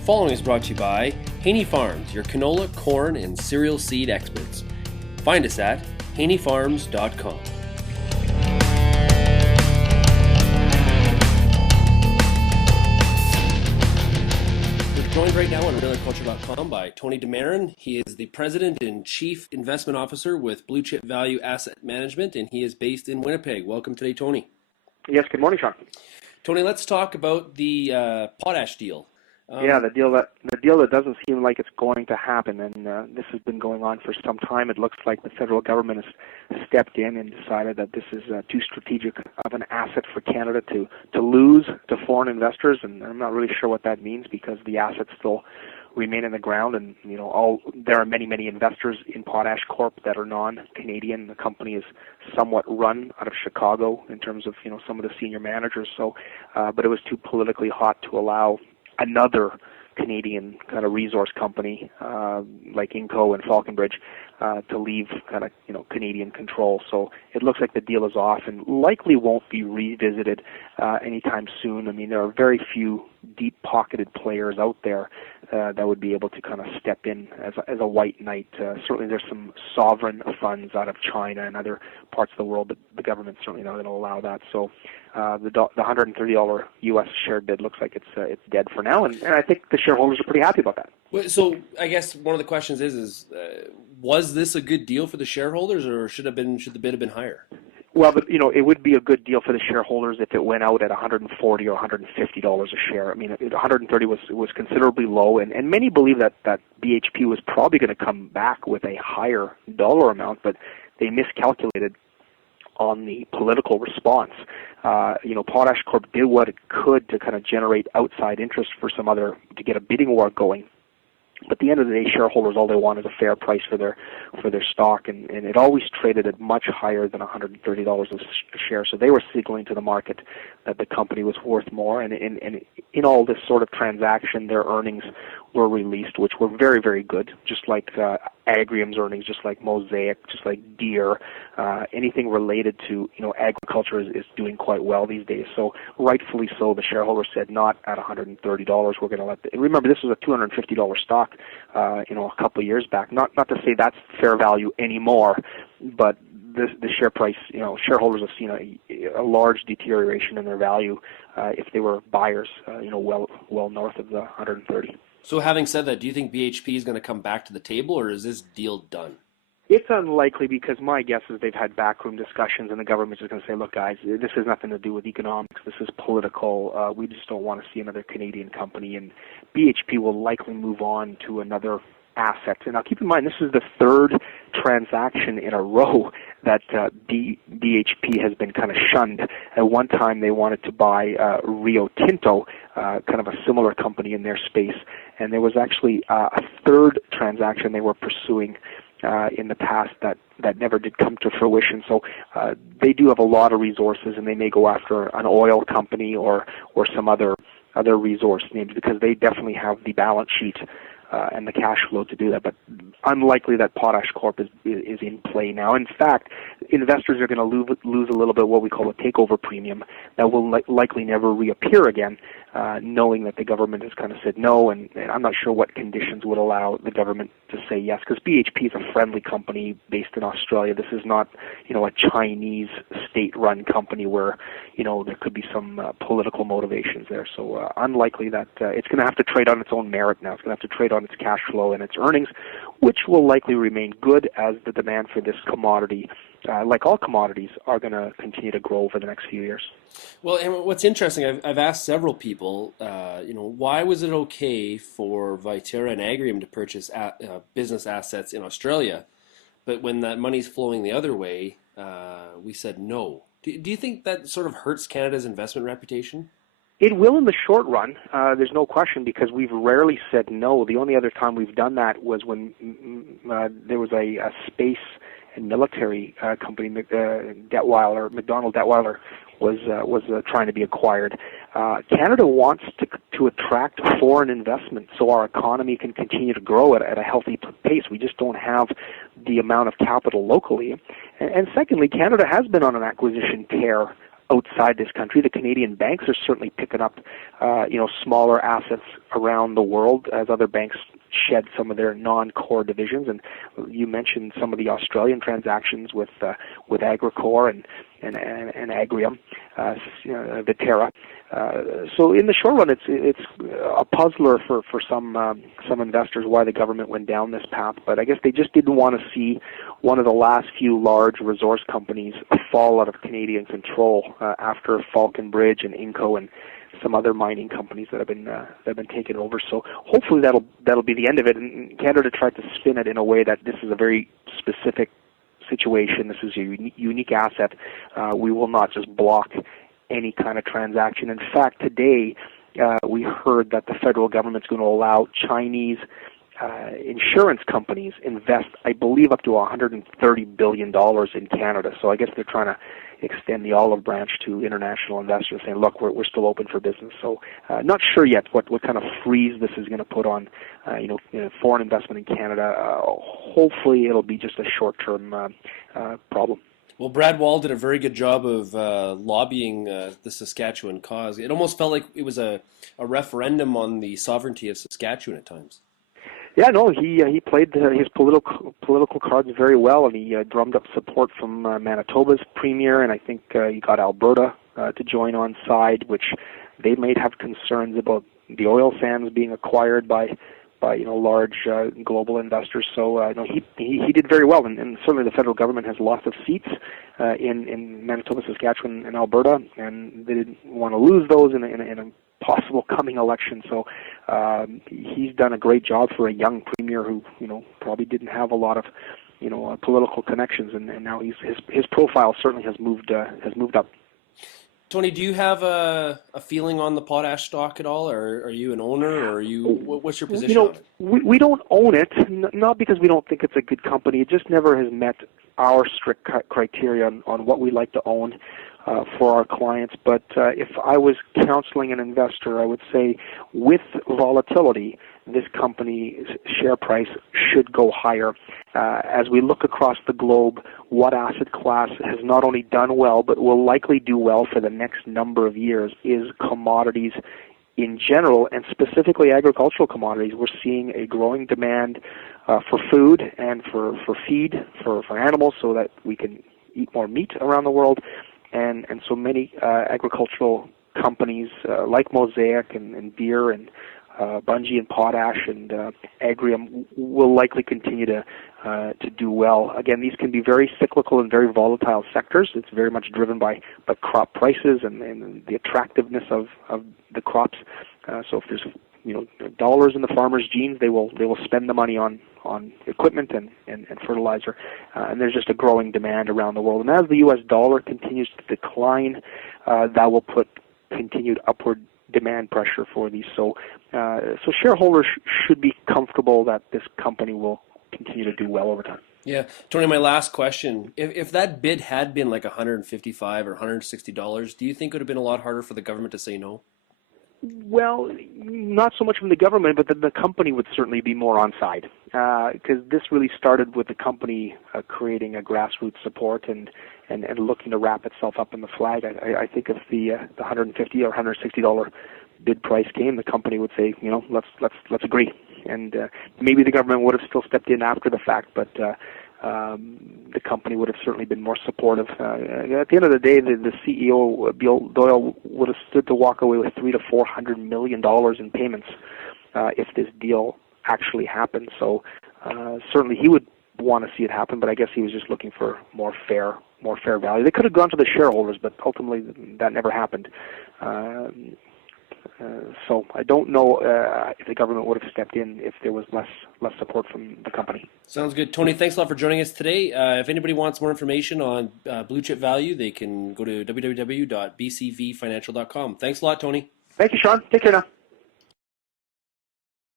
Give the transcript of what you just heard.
The following is brought to you by Haney Farms, your canola, corn, and cereal seed experts. Find us at haneyfarms.com. We're joined right now on RealAgriculture.com by Tony Demarin. He is the President and Chief Investment Officer with Blue Chip Value Asset Management, and he is based in Winnipeg. Welcome today, Tony. Yes, good morning, Sean. Tony, let's talk about the potash deal. The deal that doesn't seem like it's going to happen, and this has been going on for some time. It looks like the federal government has stepped in and decided that this is too strategic of an asset for Canada to lose to foreign investors, and I'm not really sure what that means because the assets still remain in the ground, and there are many investors in Potash Corp that are non-Canadian. The company is somewhat run out of Chicago in terms of some of the senior managers. So, but it was too politically hot to allow another Canadian kind of resource company like Inco and Falconbridge to leave kind of Canadian control. So it looks like the deal is off and likely won't be revisited anytime soon. I mean, there are very few deep-pocketed players out there that would be able to kind of step in as a white knight. Certainly there's some sovereign funds out of China and other parts of the world, but the government's certainly not going to allow that. So the $130 U.S. share bid looks like it's dead for now, and I think the shareholders are pretty happy about that. So I guess one of the questions is was this a good deal for the shareholders, or should the bid have been higher? Well, but, it would be a good deal for the shareholders if it went out at $140 or $150 a share. I mean, 130 was considerably low, and many believe that BHP was probably going to come back with a higher dollar amount, but they miscalculated on the political response. Potash Corp did what it could to kind of generate outside interest to get a bidding war going. But at the end of the day, shareholders, all they want is a fair price for their stock, and it always traded at much higher than $130 a share. So they were signaling to the market that the company was worth more. And in all this sort of transaction, their earnings were released, which were very, very good, just like Agrium's earnings, just like Mosaic, just like Deere. Anything related to agriculture is doing quite well these days. So rightfully so, the shareholders said not at $130. We're going to let. Remember, this was a $250 stock, a couple of years back. Not to say that's fair value anymore, but the share price, shareholders have seen a large deterioration in their value if they were buyers, well north of the 130. So having said that, do you think BHP is going to come back to the table, or is this deal done? It's unlikely because my guess is they've had backroom discussions and the government's just going to say, look, guys, this has nothing to do with economics. This is political. We just don't want to see another Canadian company. And BHP will likely move on to another asset. And now keep in mind, this is the third transaction in a row that BHP has been kind of shunned. At one time, they wanted to buy Rio Tinto, kind of a similar company in their space. And there was actually a third transaction they were pursuing in the past that never did come to fruition. So they do have a lot of resources, and they may go after an oil company or some other resource names because they definitely have the balance sheet and the cash flow to do that, but unlikely that Potash Corp is in play now. In fact, investors are going to lose a little bit of what we call a takeover premium that will likely never reappear again, knowing that the government has kind of said no, and I'm not sure what conditions would allow the government to say yes, because BHP is a friendly company based in Australia. This is not, a Chinese state-run company where, there could be some political motivations there. So unlikely that it's going to have to trade on its own merit now. It's going to have to trade on its cash flow and its earnings, which will likely remain good as the demand for this commodity, like all commodities, are going to continue to grow over the next few years. Well, and what's interesting, I've asked several people, why was it okay for Viterra and Agrium to purchase business assets in Australia, but when that money's flowing the other way, we said no. Do you think that sort of hurts Canada's investment reputation? It will in the short run. There's no question, because we've rarely said no. The only other time we've done that was when there was a space and military company, McDonald Detweiler, was trying to be acquired. Canada wants to attract foreign investment so our economy can continue to grow at a healthy pace. We just don't have the amount of capital locally. And secondly, Canada has been on an acquisition tear outside this country. The Canadian banks are certainly picking up, smaller assets around the world as other banks shed some of their non-core divisions. And you mentioned some of the Australian transactions with Agricor and Agrium, Viterra. So in the short run, it's a puzzler for some investors why the government went down this path. But I guess they just didn't want to see one of the last few large resource companies fall out of Canadian control after Falconbridge and Inco and some other mining companies that have been taken over. So hopefully that'll be the end of it. And Canada tried to spin it in a way that this is a very specific situation. This is a unique asset. We will not just block any kind of transaction. In fact, today we heard that the federal government's going to allow Chinese insurance companies invest, I believe, up to $130 billion in Canada. So I guess they're trying to extend the olive branch to international investors, saying, look, we're still open for business. So not sure yet what kind of freeze this is going to put on foreign investment in Canada. Hopefully it'll be just a short-term problem. Well, Brad Wall did a very good job of lobbying the Saskatchewan cause. It almost felt like it was a referendum on the sovereignty of Saskatchewan at times. Yeah, no, he played his political cards very well, and he drummed up support from Manitoba's premier, and I think he got Alberta to join on side, which they might have concerns about the oil sands being acquired by large global investors. So no, he did very well, and certainly the federal government has lots of seats in Manitoba, Saskatchewan, and Alberta, and they didn't want to lose those in a possible coming election. So he's done a great job for a young premier who probably didn't have a lot of political connections, and now his profile certainly has moved up. Tony, do you have a feeling on the potash stock at all, or are you an owner, or what's your position on it? We don't own it, not because we don't think it's a good company. It just never has met our strict criteria on what we like to own for our clients. But if I was counseling an investor, I would say with volatility, this company's share price should go higher. As we look across the globe, what asset class has not only done well, but will likely do well for the next number of years is commodities in general, and specifically agricultural commodities. We're seeing a growing demand for food and for feed for animals so that we can eat more meat around the world. And so many agricultural companies like Mosaic and Deere and Bunge and Potash and Agrium will likely continue to do well. Again, these can be very cyclical and very volatile sectors. It's very much driven by crop prices and the attractiveness of the crops. So if there's dollars in the farmer's jeans, they will spend the money on equipment and fertilizer, and there's just a growing demand around the world. And as the U.S. dollar continues to decline, that will put continued upward demand pressure for these. So shareholders should be comfortable that this company will continue to do well over time. Yeah, Tony, my last question: if that bid had been like $155 or $160, do you think it would have been a lot harder for the government to say no? Well, not so much from the government, but the company would certainly be more on side, because this really started with the company creating a grassroots support and looking to wrap itself up in the flag. I think if the $150 or $160 bid price came, the company would say, let's agree, and maybe the government would have still stepped in after the fact, but the company would have certainly been more supportive. At the end of the day, the CEO, Bill Doyle, would have stood to walk away with $300 to $400 million in payments if this deal actually happened. So certainly he would want to see it happen, but I guess he was just looking for more fair value. They could have gone to the shareholders, but ultimately that never happened. So I don't know if the government would have stepped in if there was less support from the company. Sounds good. Tony, thanks a lot for joining us today. If anybody wants more information on Blue Chip Value, they can go to www.bcvfinancial.com. Thanks a lot, Tony. Thank you, Sean. Take care now.